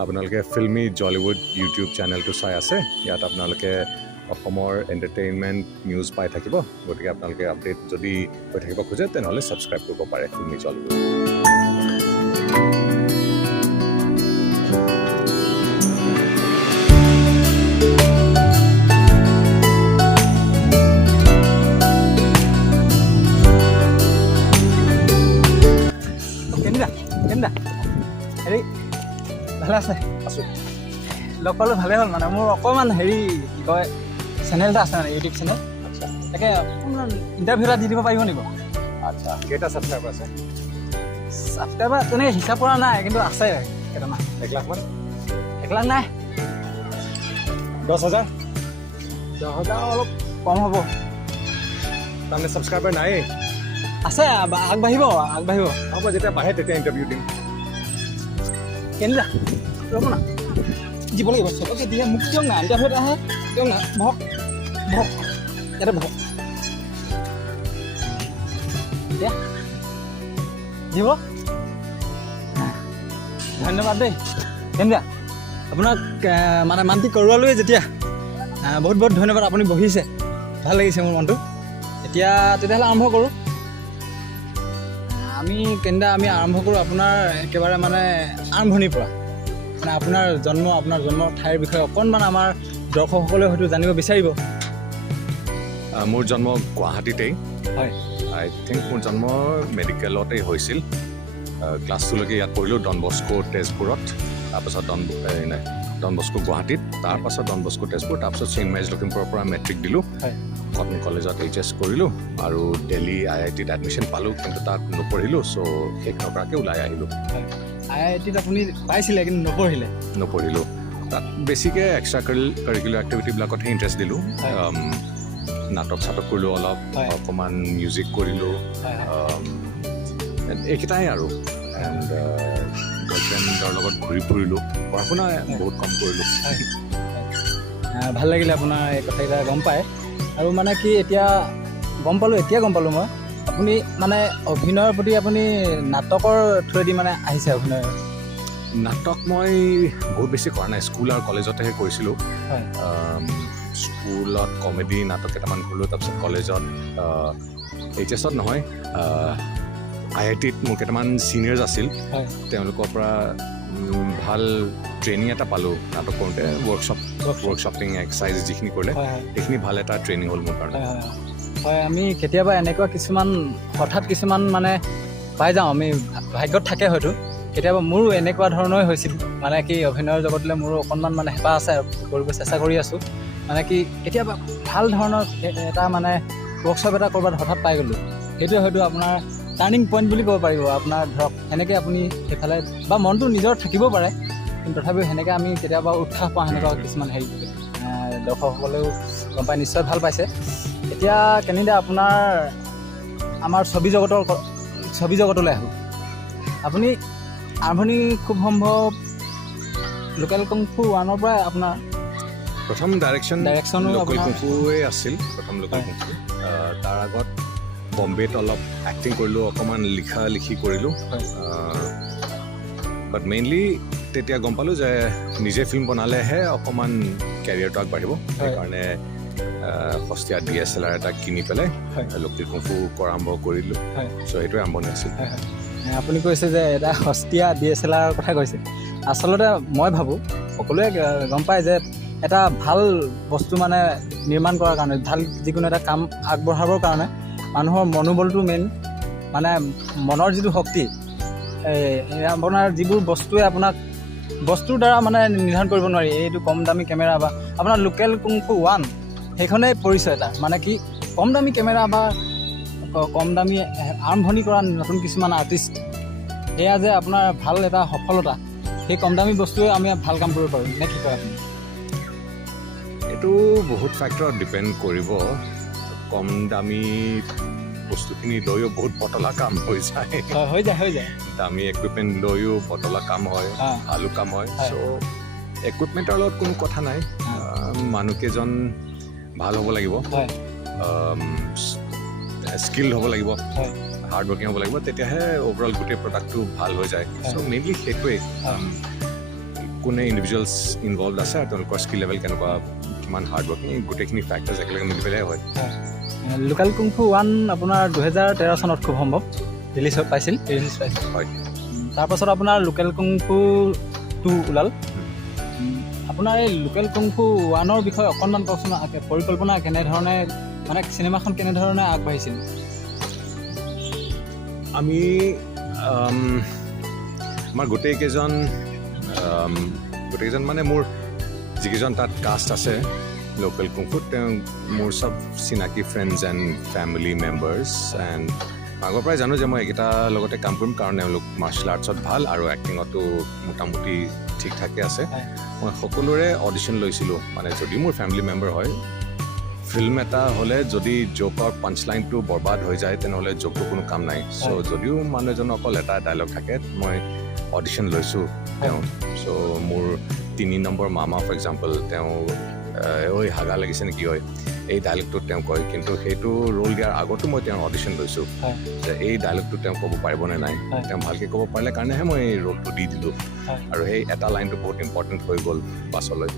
আপোনালোকে filmi Jollywood YouTube চেনেলটো চাই আছে ইয়াত আপোনালোকে অসমৰ এণ্টাৰটেইনমেণ্ট নিউজ পাই থাকিব গতিকে আপোনালোকে আপডেট যদি হৈ থাকিব খোজে তেনেহ'লে ছাবস্ক্ৰাইব কৰিব পাৰে ফিল্মি জলিউড হেৰি ভালে আছে আছোঁ লগ পালোঁ ভালে হ'ল মানে মোৰ অকণমান হেৰি কি কয় চেনেল এটা আছে মানে ইউটিউব চেনেল আচ্ছা তাকে অকণমান ইণ্টাৰভিউ এটা দি দিব পাৰিব নেকি আচ্ছা কেইটা ছাবস্ক্ৰাইবাৰ আছে ছাবস্ক্ৰাইবাৰ তেনেকৈ হিচাপ কৰা নাই কিন্তু আছে কেইটামান 1 লাখমান 1 লাখ নাই 10,000 10,000 অলপ কম হ'ব তাৰমানে ছাবস্ক্ৰাইবাৰ নায়েই আছে আগবাঢ়িব হ'ব যেতিয়া বাঢ়ে তেতিয়া ইণ্টাৰভিউ দিম কেনিলা ৰ'ব না দিব লাগিব চবকে দিয়ে মোক কিয় নাই ইণ্টাৰভিউ এটা আহে কিয় নাই বহক ইয়াতে বহক দিয়া দিব ধন্যবাদ দেই কেনিলা আপোনাক মানে মান্তি কৰোৱালোৱে যেতিয়া বহুত বহুত ধন্যবাদ আপুনি বহিছে ভাল লাগিছে মোৰ মনটো এতিয়া তেতিয়াহ'লে আৰম্ভ কৰোঁ আমি আৰম্ভ কৰোঁ আপোনাৰ একেবাৰে মানে আৰম্ভণিৰ পৰা মানে আপোনাৰ জন্ম ঠাইৰ বিষয়ে অকণমান আমাৰ দৰ্শকসকলে হয়তো জানিব বিচাৰিব মোৰ জন্ম গুৱাহাটীতেই হয় আই থিংক মোৰ জন্ম মেডিকেলতেই হৈছিল ক্লাছ 2লৈকে ইয়াত পঢ়িলোঁ ডন বস্কো তেজপুৰত তাৰপাছত ডন বস্কো গুৱাহাটীত তাৰপাছত ডন বস্কো তেজপুৰ তাৰপাছত ছেইণ্ট মেৰিজ লখিমপুৰৰ পৰা মেট্ৰিক দিলোঁ কটন কলেজত HS কৰিলোঁ আৰু দিল্লী IITত এডমিশ্যন পালোঁ কিন্তু তাত নপঢ়িলোঁ চ' শেষ নকৰাকৈ ওলাই আহিলোঁ IITত আপুনি পাইছিলে কিন্তু নপঢ়িলোঁ তাত বেছিকৈ এক্সট্ৰা কাৰিকুলাৰ এক্টিভিটিবিলাকতহে ইণ্টাৰেষ্ট দিলোঁ নাটক চাটক কৰিলোঁ অলপ অকণমান মিউজিক কৰিলোঁ এইকেইটাই আৰু এণ্ড গাৰ্লফ্ৰেণ্ডৰ লগত ঘূৰি ফুৰিলোঁ পঢ়া শুনা বহুত কম কৰিলোঁ ভাল লাগিলে আপোনাৰ এই কথাকেইটা গম পায় আৰু মানে কি এতিয়া গম পালোঁ মই আপুনি মানে অভিনয়ৰ প্ৰতি আপুনি নাটকৰ থ্ৰুৱেদি মানে আহিছে অভিনয় নাটক মই বহুত বেছি কৰা নাই স্কুল আৰু কলেজতেহে কৰিছিলোঁ স্কুলত কমেডি নাটক কেইটামান কৰিলোঁ তাৰপিছত কলেজত HSত নহয় IITত মোৰ কেইটামান ছিনিয়ৰ্ছ আছিল তেওঁলোকৰ পৰা ভাল ট্ৰেইনিং এটা পালোঁ নাটক কৰোঁতে ৱৰ্কশ্বপিং এক্সাৰচাইজ যিখিনি কৰিলে সেইখিনি ভাল এটা ট্ৰেইনিং হ'ল মোৰ কাৰণে হয় আমি কেতিয়াবা এনেকুৱা হঠাৎ কিছুমান মানে পাই যাওঁ আমি ভাগ্যত থাকে হয়তো কেতিয়াবা মোৰো এনেকুৱা ধৰণৰে হৈছিল মানে কি অভিনয়ৰ জগতলৈ মোৰো অকণমান মানে হেঁপাহ আছে কৰিব চেষ্টা কৰি আছোঁ মানে কি কেতিয়াবা ভাল ধৰণৰ এটা মানে ৱৰ্কশ্বপ এটা ক'ৰবাত হঠাৎ পাই গ'লোঁ সেইটোৱে হয়তো আপোনাৰ টাৰ্ণিং পইণ্ট বুলি ক'ব পাৰিব আপোনাৰ ধৰক সেনেকৈ আপুনি সেইফালে বা মনটো নিজৰ থাকিব পাৰে কিন্তু তথাপিও সেনেকৈ আমি কেতিয়াবা উৎসাহ পাওঁ সেনেকুৱা কিছুমান হেৰি দৰ্শকসকলেও গম পাই নিশ্চয় ভাল পাইছে এতিয়া কেনিদা আপোনাৰ আমাৰ ছবি জগতলৈ আহোঁ আপুনি আৰম্ভণি খুব সম্ভৱ লোকেল কুংফু 1ৰ পৰা আপোনাৰ প্ৰথম ডাইৰেকশ্যনো লোকেল কুংফুৱে আছিল প্ৰথম লোকেল কুংফু তাৰ আগত বম্বেত অলপ এক্টিং কৰিলোঁ অকণমান লিখি কৰিলোঁ বাট মেইনলি তেতিয়া গম পালোঁ যে নিজে ফিল্ম বনালেহে অকণমান কেৰিয়াৰটো আগবাঢ়িব সেইকাৰণে সস্তীয়া DSLR এটা কিনি পেলাই লোকেল কুংফু কৰা আৰম্ভ কৰিলোঁ চ' সেইটোৱে আৰম্ভণি আছিল আপুনি কৈছে যে এটা সস্তীয়া DSLR কথা কৈছে আচলতে মই ভাবোঁ সকলোৱে গম পায় যে এটা ভাল বস্তু মানে নিৰ্মাণ কৰাৰ কাৰণে ভাল যিকোনো এটা কাম আগবঢ়াবৰ কাৰণে মানুহৰ মনোবলটো মেইন মানে মনৰ যিটো শক্তি আপোনাৰ যিবোৰ বস্তুৱে আপোনাক বস্তুৰ দ্বাৰা মানে নিৰ্ধাৰণ কৰিব নোৱাৰি এইটো কম দামী কেমেৰা বা আপোনাৰ লোকেল কুংফু 1 সেইখনেই পৰিচয় এটা মানে কি কম দামী কেমেৰা বা কম দামী আৰম্ভণি কৰা নতুন কিছুমান আৰ্টিষ্ট সেয়া যে আপোনাৰ ভাল এটা সফলতা সেই কম দামী বস্তুৱে আমি ভাল কাম কৰিব পাৰোঁ নে কি কয় আপুনি এইটো বহুত ফেক্টৰত ডিপেণ্ড কৰিব কম দামী বস্তুখিনি লৈও বহুত বটলা কাম হৈ যায় দামী ইকুইপমেণ্ট লৈও বটলা কাম হয় ভালো কাম হয় চ' ইকুইপমেণ্টৰ লগত কোনো কথা নাই মানুহকেইজন ভাল হ'ব লাগিব স্কিল্ড হ'ব লাগিব হাৰ্ড ৱৰ্কিং হ'ব লাগিব তেতিয়াহে অভাৰঅল গোটেই প্ৰডাক্টটো ভাল হৈ যায় চ' মেইনলি সেইটোৱেই কোনে ইণ্ডিভিজুৱেলছ ইনভলভ আছে আৰু তেওঁলোকৰ স্কিল লেভেল কেনেকুৱা কিমান হাৰ্ড ৱৰ্কিং গোটেইখিনি ফেক্টাৰ্ছ একেলগে মিলি পেলাই হয় লোকেল কুংফু 1 আপোনাৰ 2013 চনত খুব সম্ভৱ ৰিলিজ পাইছিল হয় তাৰপাছত আপোনাৰ লোকেল কুংফু 2 ওলাল আপোনাৰ এই লোকেল কুংফু 1ৰ বিষয়ে অকণমান কওকচোন পৰিকল্পনা কেনেধৰণে মানে চিনেমাখন কেনেধৰণে আগবাঢ়িছিল আমি আমাৰ গোটেইকেইজন মানে মোৰ যিকেইজন তাত কাষ্ট আছে লোকেল কুংফুত তেওঁ মোৰ চব চিনাকি friends and family members and আগৰ পৰাই জানো যে মই এইকেইটাৰ লগতে কাম কৰিম কাৰণ তেওঁলোক মাৰ্চেল আৰ্টছত ভাল আৰু এক্টিঙতো মোটামুটি ঠিক ঠাকে আছে মই সকলোৰে অডিশ্যন লৈছিলোঁ মানে যদি মোৰ ফেমিলি মেম্বাৰ হয় ফিল্ম এটা হ'লে যদি জোকৰ পাঞ্চলাইনটো বৰবাদ হৈ যায় তেনেহ'লে জোকটো কোনো কাম নাই চ' যদিও মানুহ এজনৰ অকল এটা ডায়লগ থাকে মই অডিশ্যন লৈছোঁ তেওঁ চ' মোৰ 3 নম্বৰ মামা ফৰ এক্সাম্পল তেওঁ ঐ হাগা লাগিছে নেকি হয় এই ডায়লগটো তেওঁ কয় কিন্তু সেইটো ৰোল দিয়াৰ আগতো মই তেওঁৰ অডিশ্যন লৈছোঁ যে এই ডায়লগটো তেওঁ ক'ব পাৰিবনে নাই তেওঁ ভালকৈ ক'ব পাৰিলে কাৰণেহে মই এই ৰোলটো দি দিলোঁ আৰু সেই এটা লাইনটো বহুত ইম্পৰ্টেণ্ট হৈ গ'ল পাছলৈ